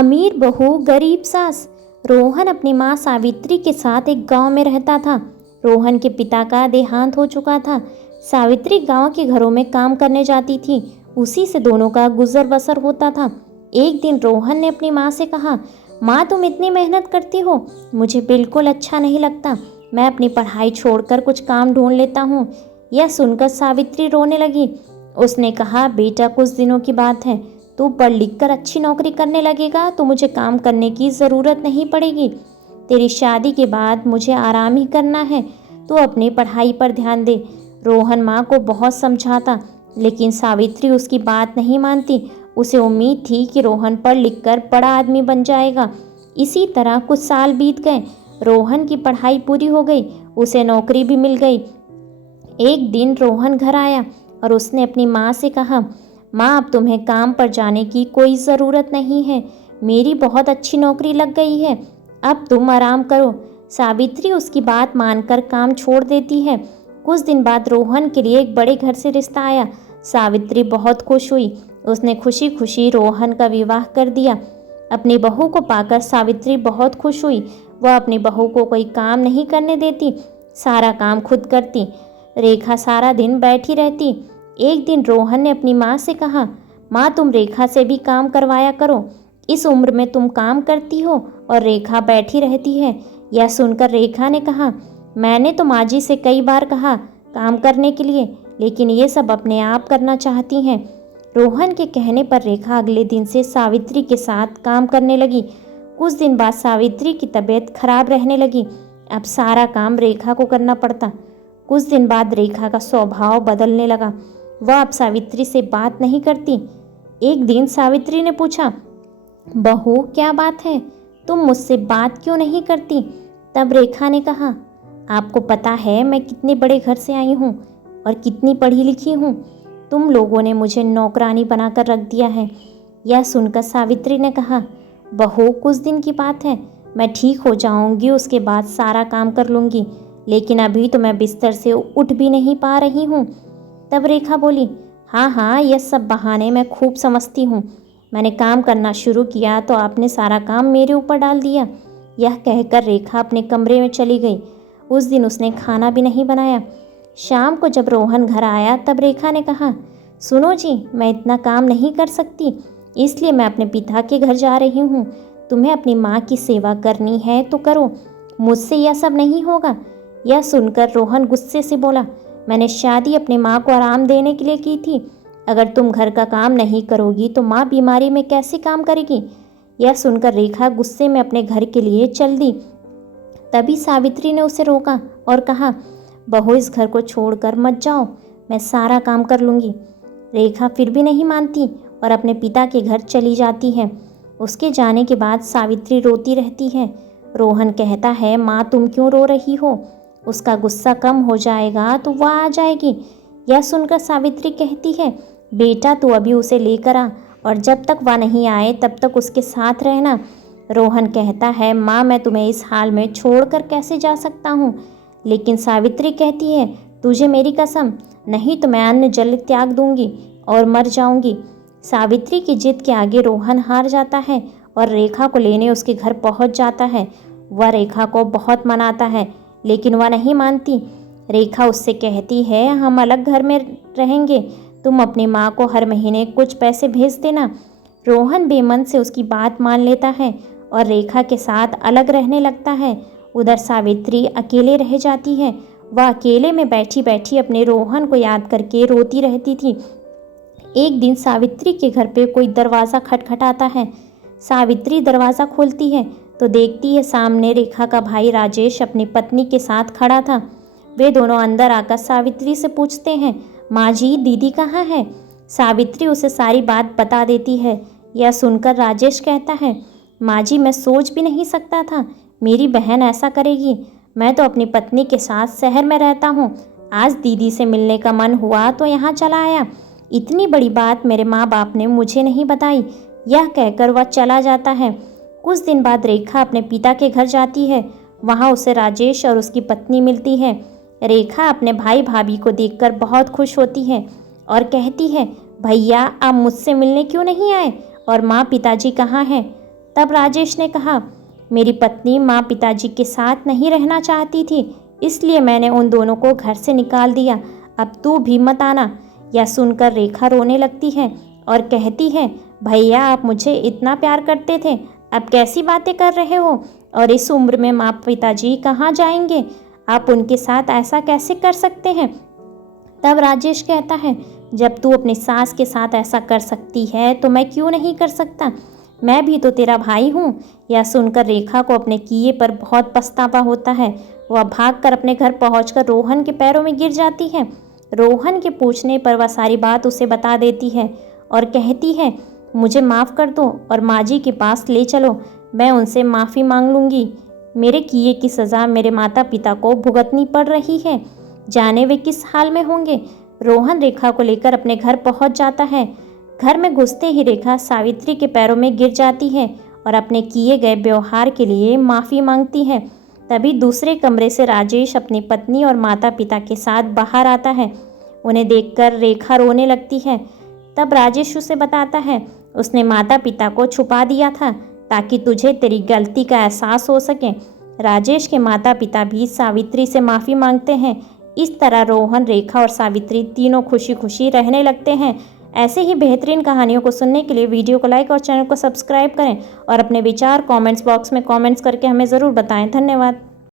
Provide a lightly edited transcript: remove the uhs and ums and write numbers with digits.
अमीर बहू गरीब सास। रोहन अपनी माँ सावित्री के साथ एक गांव में रहता था। रोहन के पिता का देहांत हो चुका था। सावित्री गांव के घरों में काम करने जाती थी। उसी से दोनों का गुजर बसर होता था। एक दिन रोहन ने अपनी माँ से कहा, माँ तुम इतनी मेहनत करती हो, मुझे बिल्कुल अच्छा नहीं लगता। मैं अपनी पढ़ाई छोड़कर कुछ काम ढूंढ लेता हूँ। यह सुनकर सावित्री रोने लगी। उसने कहा, बेटा कुछ दिनों की बात है, तू पढ़ लिख कर अच्छी नौकरी करने लगेगा तो मुझे काम करने की ज़रूरत नहीं पड़ेगी। तेरी शादी के बाद मुझे आराम ही करना है, तू अपनी पढ़ाई पर ध्यान दे। रोहन माँ को बहुत समझाता, लेकिन सावित्री उसकी बात नहीं मानती। उसे उम्मीद थी कि रोहन पढ़ लिख कर बड़ा आदमी बन जाएगा। इसी तरह कुछ साल बीत गए। रोहन की पढ़ाई पूरी हो गई, उसे नौकरी भी मिल गई। एक दिन रोहन घर आया और उसने अपनी माँ से कहा, माँ अब तुम्हें काम पर जाने की कोई ज़रूरत नहीं है, मेरी बहुत अच्छी नौकरी लग गई है, अब तुम आराम करो। सावित्री उसकी बात मानकर काम छोड़ देती है। कुछ दिन बाद रोहन के लिए एक बड़े घर से रिश्ता आया। सावित्री बहुत खुश हुई। उसने खुशी खुशी रोहन का विवाह कर दिया। अपनी बहू को पाकर सावित्री बहुत खुश हुई। वह अपनी बहू को कोई काम नहीं करने देती, सारा काम खुद करती। रेखा सारा दिन बैठी रहती। एक दिन रोहन ने अपनी माँ से कहा, माँ तुम रेखा से भी काम करवाया करो, इस उम्र में तुम काम करती हो और रेखा बैठी रहती है। यह सुनकर रेखा ने कहा, मैंने तो माँ जी से कई बार कहा काम करने के लिए, लेकिन ये सब अपने आप करना चाहती हैं। रोहन के कहने पर रेखा अगले दिन से सावित्री के साथ काम करने लगी। कुछ दिन बाद सावित्री की तबीयत खराब रहने लगी। अब सारा काम रेखा को करना पड़ता। कुछ दिन बाद रेखा का स्वभाव बदलने लगा। वह अब सावित्री से बात नहीं करती। एक दिन सावित्री ने पूछा, बहू क्या बात है, तुम मुझसे बात क्यों नहीं करती? तब रेखा ने कहा, आपको पता है मैं कितने बड़े घर से आई हूँ और कितनी पढ़ी लिखी हूँ। तुम लोगों ने मुझे नौकरानी बनाकर रख दिया है। यह सुनकर सावित्री ने कहा, बहू कुछ दिन की बात है, मैं ठीक हो जाऊंगी, उसके बाद सारा काम कर लूँगी, लेकिन अभी तो मैं बिस्तर से उठ भी नहीं पा रही हूँ। तब रेखा बोली, हाँ हाँ यह सब बहाने मैं खूब समझती हूँ। मैंने काम करना शुरू किया तो आपने सारा काम मेरे ऊपर डाल दिया। यह कहकर रेखा अपने कमरे में चली गई। उस दिन उसने खाना भी नहीं बनाया। शाम को जब रोहन घर आया तब रेखा ने कहा, सुनो जी, मैं इतना काम नहीं कर सकती, इसलिए मैं अपने पिता के घर जा रही हूँ। तुम्हें अपनी माँ की सेवा करनी है तो करो, मुझसे यह सब नहीं होगा। यह सुनकर रोहन गुस्से से बोला, मैंने शादी अपनी माँ को आराम देने के लिए की थी। अगर तुम घर का काम नहीं करोगी तो माँ बीमारी में कैसे काम करेगी? यह सुनकर रेखा गुस्से में अपने घर के लिए चल दी। तभी सावित्री ने उसे रोका और कहा, बहू इस घर को छोड़कर मत जाओ, मैं सारा काम कर लूँगी। रेखा फिर भी नहीं मानती और अपने पिता के घर चली जाती है। उसके जाने के बाद सावित्री रोती रहती है। रोहन कहता है, माँ तुम क्यों रो रही हो? उसका गुस्सा कम हो जाएगा तो वह आ जाएगी। यह सुनकर सावित्री कहती है, बेटा तू अभी उसे लेकर आ और जब तक वह नहीं आए तब तक उसके साथ रहना। रोहन कहता है, माँ मैं तुम्हें इस हाल में छोड़कर कैसे जा सकता हूँ? लेकिन सावित्री कहती है, तुझे मेरी कसम, नहीं तो मैं अन्न जल त्याग दूंगी और मर जाऊंगी। सावित्री की जिद के आगे रोहन हार जाता है और रेखा को लेने उसके घर पहुँच जाता है। वह रेखा को बहुत मनाता है, लेकिन वह नहीं मानती। रेखा उससे कहती है, हम अलग घर में रहेंगे, तुम अपनी माँ को हर महीने कुछ पैसे भेज देना। रोहन बेमन से उसकी बात मान लेता है और रेखा के साथ अलग रहने लगता है। उधर सावित्री अकेले रह जाती है। वह अकेले में बैठी बैठी अपने रोहन को याद करके रोती रहती थी। एक दिन सावित्री के घर पे कोई दरवाज़ा खटखटाता है। सावित्री दरवाज़ा खोलती है तो देखती है सामने रेखा का भाई राजेश अपनी पत्नी के साथ खड़ा था। वे दोनों अंदर आकर सावित्री से पूछते हैं, माँ जी दीदी कहाँ है? सावित्री उसे सारी बात बता देती है। यह सुनकर राजेश कहता है, माँ जी मैं सोच भी नहीं सकता था मेरी बहन ऐसा करेगी। मैं तो अपनी पत्नी के साथ शहर में रहता हूँ, आज दीदी से मिलने का मन हुआ तो यहाँ चला आया। इतनी बड़ी बात मेरे माँ बाप ने मुझे नहीं बताई। यह कहकर वह चला जाता है। कुछ दिन बाद रेखा अपने पिता के घर जाती है। वहाँ उसे राजेश और उसकी पत्नी मिलती है। रेखा अपने भाई भाभी को देखकर बहुत खुश होती है और कहती है, भैया आप मुझसे मिलने क्यों नहीं आए और माँ पिताजी कहाँ हैं? तब राजेश ने कहा, मेरी पत्नी माँ पिताजी के साथ नहीं रहना चाहती थी, इसलिए मैंने उन दोनों को घर से निकाल दिया। अब तू भी मत आना। यह सुनकर रेखा रोने लगती है और कहती है, भैया आप मुझे इतना प्यार करते थे, अब कैसी बातें कर रहे हो? और इस उम्र में माँ पिताजी कहाँ जाएंगे? आप उनके साथ ऐसा कैसे कर सकते हैं? तब राजेश कहता है, जब तू अपनी सास के साथ ऐसा कर सकती है तो मैं क्यों नहीं कर सकता? मैं भी तो तेरा भाई हूँ। यह सुनकर रेखा को अपने किए पर बहुत पछतावा होता है। वह भागकर अपने घर पहुंचकर रोहन के पैरों में गिर जाती है। रोहन के पूछने पर वह सारी बात उसे बता देती है और कहती है, मुझे माफ़ कर दो और माँ जी के पास ले चलो, मैं उनसे माफ़ी मांग लूँगी। मेरे किए की सज़ा मेरे माता पिता को भुगतनी पड़ रही है, जाने वे किस हाल में होंगे। रोहन रेखा को लेकर अपने घर पहुंच जाता है। घर में घुसते ही रेखा सावित्री के पैरों में गिर जाती है और अपने किए गए व्यवहार के लिए माफ़ी मांगती है। तभी दूसरे कमरे से राजेश अपनी पत्नी और माता पिता के साथ बाहर आता है। उन्हें देखकर रेखा रोने लगती है। तब राजेश उसे बताता है, उसने माता पिता को छुपा दिया था ताकि तुझे तेरी गलती का एहसास हो सके। राजेश के माता पिता भी सावित्री से माफ़ी मांगते हैं। इस तरह रोहन, रेखा और सावित्री तीनों खुशी खुशी रहने लगते हैं। ऐसे ही बेहतरीन कहानियों को सुनने के लिए वीडियो को लाइक और चैनल को सब्सक्राइब करें और अपने विचार कमेंट्स बॉक्स में कमेंट्स करके हमें ज़रूर बताएं। धन्यवाद।